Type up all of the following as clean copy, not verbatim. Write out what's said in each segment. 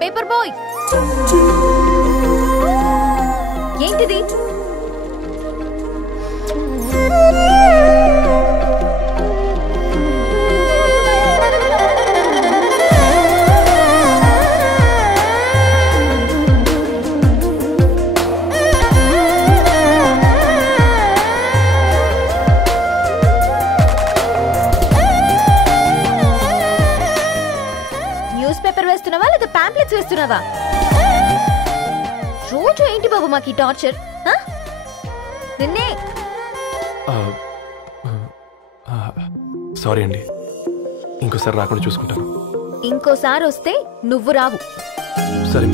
Paper boy, ఏంటిది? News paper వేస్తున్నావా లేదా pamphlets వేస్తున్నావా? రోజు ఏంటి బాబు మాకు ఈ టార్చర్? నిన్నే సారీ అండి, ఇంకోసారి రాకుండా చూసుకుంటాను. ఇంకోసారి వస్తే నువ్వు రావు. సరే.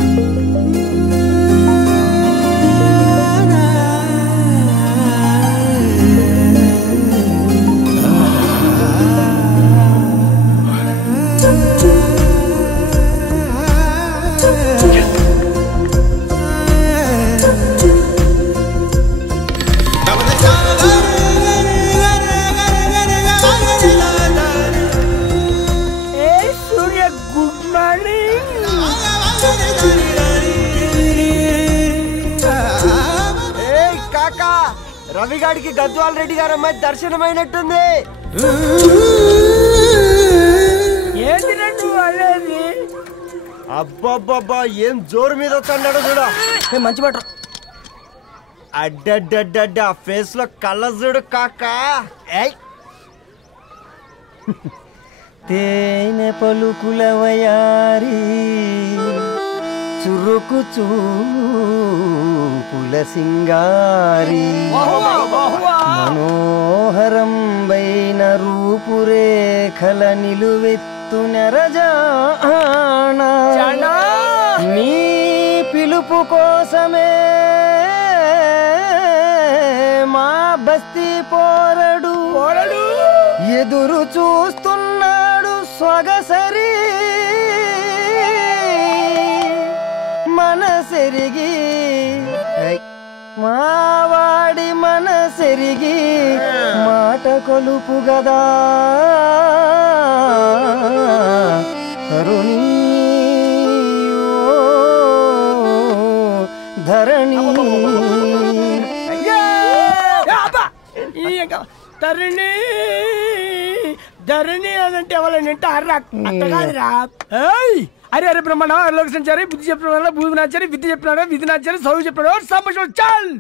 రవిగాడికి గద్వాల్ రెడ్డి గారు అమ్మాయి దర్శనమైనట్టుంది. అబ్బాబ్బా ఏం జోరు మీద వస్తాడు చూడ. మంచి మాట. అడ్డడ్డడ్డ ఫేస్ లో కళ్ళ చూడు కాకా. తేనె పలుకుల వయారి చురుకు చూపుల సింగారి మనోహరం వైన రూపురేఖల నిలువెత్తు నెరజానా నీ పిలుపు కోసమే మా బస్తీ పోరడు ఎదురు చూస్తున్నాడు స్వగసరి మనసెరిగి మావాడి మనసెరిగి మాట కొలుపు గదా కరుణీ ధరణి ధరణి ధరణి అదంటే ఎవరైనా అట్ట కాదురా. అరే అరే బ్రహ్మణ లోక సంచారి బుద్ధి చెప్పిన భూమి నాచారి విద్య చెప్పినాడు విధి నాచారి చదువు చెప్పినాడు సంభాషణ చాల్.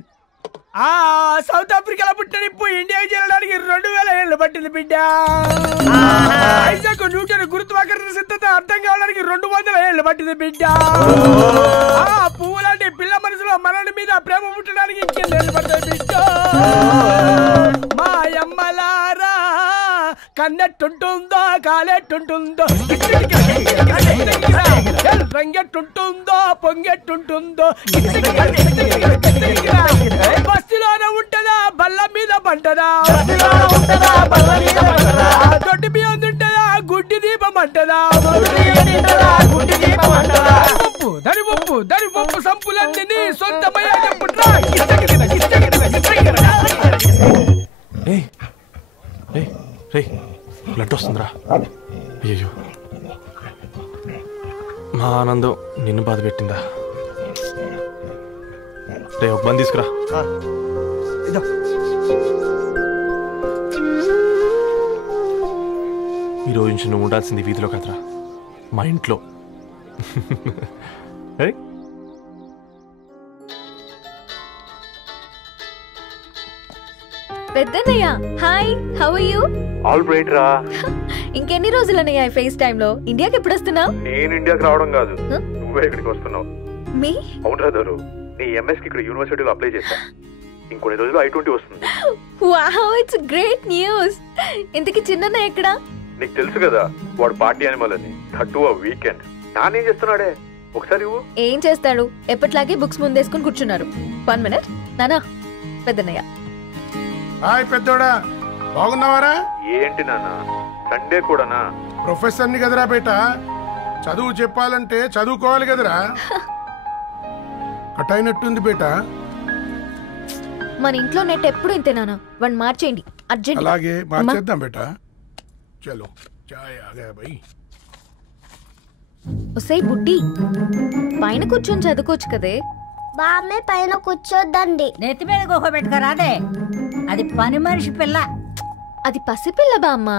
సౌత్ ఆఫ్రికాలో పుట్టిన ఇప్పుడు ఇండియాకి చేరడానికి 2000 ఏళ్ళు పట్టింది బిడ్డ. ఐజాక్ న్యూటన్ గురుత్వాకర్షణ సిద్ధత అర్థం కావడానికి 200 ఏళ్ళు పట్టింది బిడ్డ. పువ్వులాంటి పిల్ల మనసులో మనని మీద ప్రేమ పుట్టడానికి ఇంకేళ్ళు పడుతుంది బిడ్డ. మా అమ్మలారా కన్నెట్టుంటుందో కాలెట్టుంటుందో రంగెట్టుంటుందో పొంగెట్టుంటుందో బస్తిలోనే ఉంటదా బల్ల మీద పంటదా దొడ్డి బియ్యం తింటదా గుడ్డి దీపం అంటదా దరి పప్పు సంపులన్నీ సొంతమయ్యా చెప్పుట్రా. బ్లడ్ వస్తుందిరా. అయ్యో మా ఆనందం నిన్ను బాధ పెట్టిందా? రే ఒక బంద్ తీసుకురా. ఈరోజు నుంచి నువ్వు ఉండాల్సింది వీధిలో కదరా, మా ఇంట్లో. పెద్దన్నయ్య hi, how are you? All right రా. ఇంకెన్ని రోజులన్నయ్య ఫేస్ టైమ్ లో? ఇండియాకి ఎప్పుడు వస్తున్నావు? నేను ఇండియాకి రావడం కాదు, నువ్వే ఇక్కడికి వస్తున్నావు. మీ అవునరా దొరు, నీ ఎంఎస్ కి ఇక్కడ యూనివర్సిటీలో అప్లై చేశా. ఇంకొన్ని రోజులు I-20 వస్తుంది. Wow, it's great news. ఇంతకీ చిన్నన్నయ్య ఎక్కడా? నీకు తెలుసు కదా వాడు పార్టీ అనిమల్ అని, థర్టూ వీకెండ్. నానేం చేస్తున్నాడే ఒకసారి ఏం చేస్తాడు, ఎప్పట్లాగే బుక్స్ ముందేసుకుని కూర్చున్నారు. 1 minute నానా. పెద్దన్నయ్య హాయ్ పెద్దోడా, బాగున్నావారా? ఏంటి నాన్న సండే కూడానా? ప్రొఫెసర్ని కదరా బేట, చదువు చెప్పాలంటే చదువుకోవాలి కదరా. కట్ అయినట్టుంది బేట. మన ఇంట్లో నెట్ ఎప్పుడు ఇంతేనా? వన్ మార్చేయండి అర్జెంట్. అలాగే మార్చేద్దాం బేట. చలో చాయ్ ఆగా భయ్. ఒసేయ్ బుడ్డి, పైన కూర్చొని చదువుకోవచ్చు కదే. బామ్మే పైన కూర్చోద్దండి. నెత్తి మీద గుహ పెట్టుకోరాదే, అది పని మనిషి పిల్ల. అది పసిపిల్ల బామ్మ.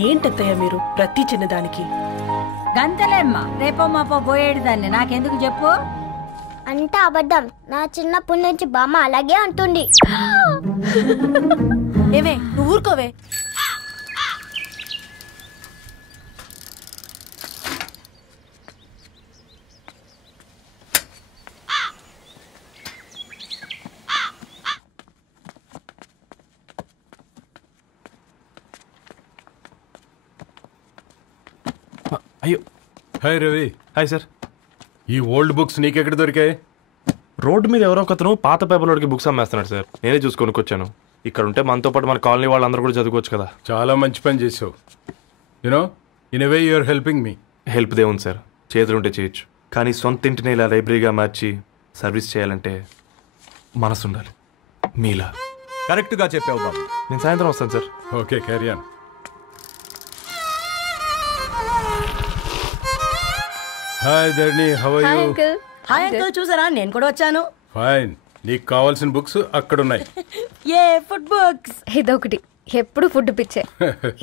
ఏంటత్తయ్య మీరు ప్రతి చిన్నదానికి? గంతలేమ్మా, రేపో మాపో పోయేడు దాన్ని నాకెందుకు చెప్పు. అంటే అబద్ధం. నా చిన్నప్పటి నుంచి బామ్మ అలాగే అంటుంది. ఏవే నువ్వు ఊరుకోవే. అయ్యో. హాయ్ రవి. Hi sir. ఈ ఓల్డ్ బుక్స్ నీకెక్కడ దొరికాయి? రోడ్డు మీద ఎవరో ఒకతను పాత పేపర్లోకి బుక్స్ అమ్మేస్తున్నాడు సార్. నేనే చూసుకొని వచ్చాను. ఇక్కడ ఉంటే మనతో పాటు మన కాలనీ వాళ్ళందరూ కూడా చదువుకోవచ్చు కదా. చాలా మంచి పని చేసావు. You know in a way you are helping me. Help దేవుంది సార్, చేతులుంటే చేయొచ్చు. కానీ సొంత ఇంటిని ఇలా లైబ్రరీగా మార్చి సర్వీస్ చేయాలంటే మనసు ఉండాలి. మీలా. కరెక్ట్గా చెప్పావు బాబు. నేను సాయంత్రం వస్తాను sir. Okay, carry on. Hi Dharni, how are hi you? Uncle. Hi uncle, చూసారా నేను కూడా వచ్చాను. ఫైన్. నీకు కావాల్సిన బుక్స్ అక్కడ ఉన్నాయి. ఏ ఫుడ్ బుక్స్? ఇదొకటి, ఎప్పుడు ఫుడ్ పిచ్చే.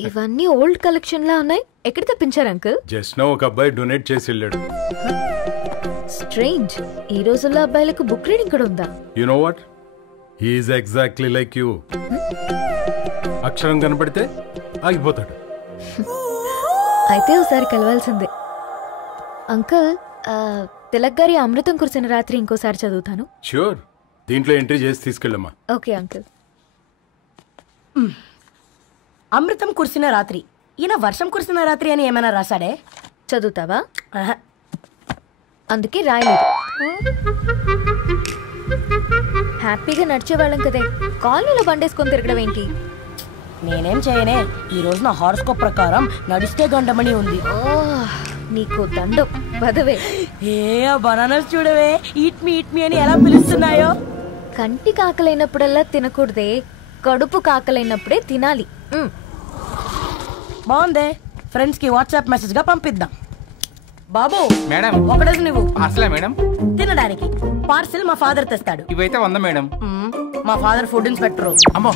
ఇవన్నీ ఓల్డ్ కలెక్షన్ లా ఉన్నాయి. ఎక్కడ తెప్పించారు అంకుల్? జస్ట్ నో ఒక అబ్బాయి డొనేట్ చేసి వెళ్ళాడు. స్ట్రేంజ్, ఈ రోజుల్లో అబ్బాయిలకు బుక్ రీడింగ్ కూడా ఉందా? You know what, he is exactly like you. అక్షరం కనపడితే ఆగిపోతాడు. అయితే ఒకసారి కలవాల్సిందే. అంకుల్, తిలక్ గారి అమృతం కురిసిన రాత్రి ఇంకోసారి చదువుతాను. ష్యూర్, దీంట్లో ఎంట్రీ చేసి తీసుకెళ్ళమ్మా. Okay uncle. అమృతం కురిసిన రాత్రి. ఈయన వర్షం కురిసిన రాత్రి అని ఏమైనా రాశాడే? చదువుతావా? ఆహా. అందుకే రాయలేదు. హ్యాపీగా నడిచేవాళ్ళం కదే, కాలనీలో బండేసుకొని తిరగడం ఏంటి? నేనేం చేయనే, ఈ రోజు నా హారోస్కోప్ ప్రకారం నడిస్తే గండమణి ఉంది. నీకు దండం పదవే. ఏ బనానాస్ చూడవే, ఈట్ మీ అని ఎలా పిలుస్తున్నాయో. కంటి కాకలైనప్పుడల్లా తినకూడదే, కడుపు కాకలైనప్పుడే తినాలి. బాగుందే, ఫ్రెండ్స్ కి వాట్సాప్ మెసేజ్ గా పంపిద్దాం. బాబు మేడం, ఒకడేసి నువ్వు అసలే మేడం తినడానికి పార్సిల్ మా ఫాదర్ తెస్తాడు. ఇవైతే 100 మేడం. మా ఫాదర్ ఫుడ్ ఇన్స్పెక్టర్. అమ్మో,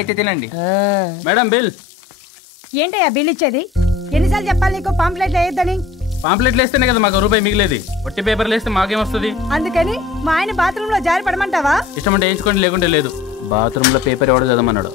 అయితే తినండి మేడం. బిల్ ఏంటయ్యా బిల్ ఇచ్చేది? ఎన్నిసార్లు చెప్పాలి నీకు పాంప్లెట్లు వేయొద్దని? పాంప్లెట్లు వేస్తేనే కదా మాకు రూపాయి మిగిలేది. వట్టి పేపర్లు వేస్తే మాకేమొస్తుంది? అందుకని మా ఆయన బాత్రూమ్ లో జారి పడమంటావా? ఇష్టం అంటే వేయించుకోండి, లేకుంటే లేదు. బాత్రూమ్ లో పేపర్ ఎవడో చదవమన్నాడు.